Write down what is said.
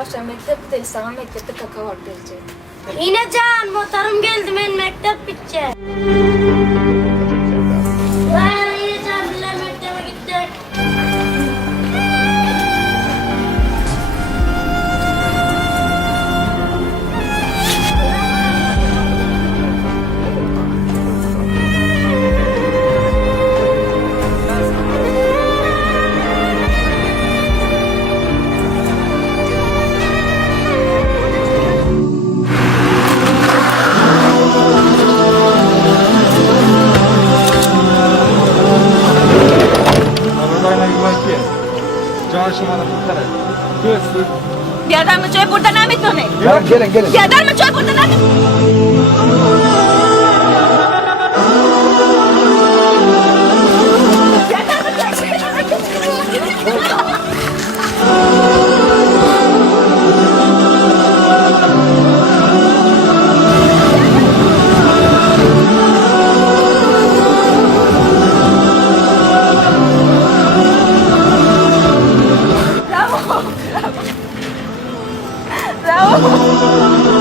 arkadaşlar mektepte sana mektepte kaka var gelecek. Yine can motorum geldi ben mektep bitecek. Yine can bile mektebe gittik. بیادر من جای بردن نمیتونه gelin. بیادر من جای بردن نمیتونه Bravo.